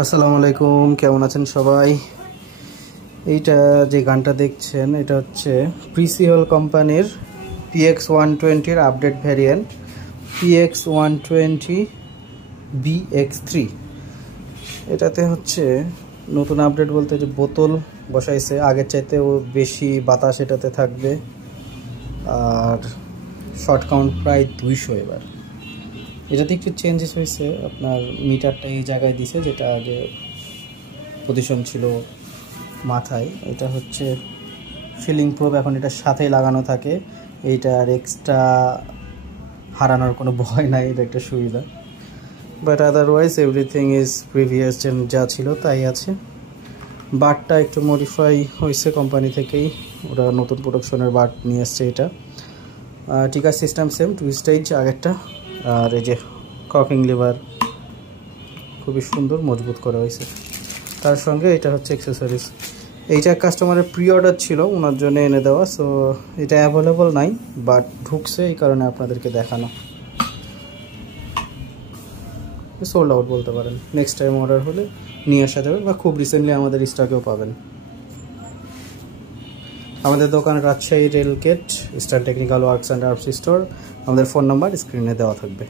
আসসালামু আলাইকুম, কেমন আছেন সবাই? এইটা যে গানটা দেখছেন এটা হচ্ছে প্রিসিহল কোম্পানির PX120 update variant PX120 BX3। এটাতে হচ্ছে নতুন আপডেট বলতে যে বোতল বসাইছে, আগের চাইতেও বেশি বাতাস এটাতে থাকবে। আর শর্ট কাউন্ট প্রায় 200। এবার এটাতে একটু চেঞ্জেস হয়েছে, আপনার মিটারটা এই জায়গায় দিছে, যেটা আগে পজিশন ছিল মাথায়। এটা হচ্ছে ফিলিং প্রোব, এখন এটার সাথেই লাগানো থাকে। এইটার এক্সট্রা হারানোর কোনো ভয় নাই, এটা একটা সুবিধা। But otherwise everything is previous যা ছিল তাই আছে। বারটা একটু মডিফাই হয়েছে কোম্পানি থেকেই, ওরা নতুন প্রোডাকশনের বার নিয়ে এসছে। এটা টিকার সিস্টেম সেম 2 স্টেজ আগেরটা। আর এই যে ককিং লিভার খুবই সুন্দর মজবুত করা হয়েছে। তার সঙ্গে এটা হচ্ছে অ্যাক্সেসরিজ। এইটা কাস্টমারের প্রি অর্ডার ছিল, ওনার জন্য এনে দেওয়া। সো এটা অ্যাভেলেবল নাই, বাট ঢুকছে, এই কারণে আপনাদেরকে দেখানো। সোল্ড আউট বলতে পারেন, নেক্সট টাইম অর্ডার হলে নিয়ে আসা যাবে, বা খুব রিসেন্টলি আমাদের স্টকেও পাবেন। আমাদের দোকান Rajshahi rail gate, Eastern Technical Works and Arts store. আমাদের ফোন নাম্বার স্ক্রিনে দেওয়া থাকবে।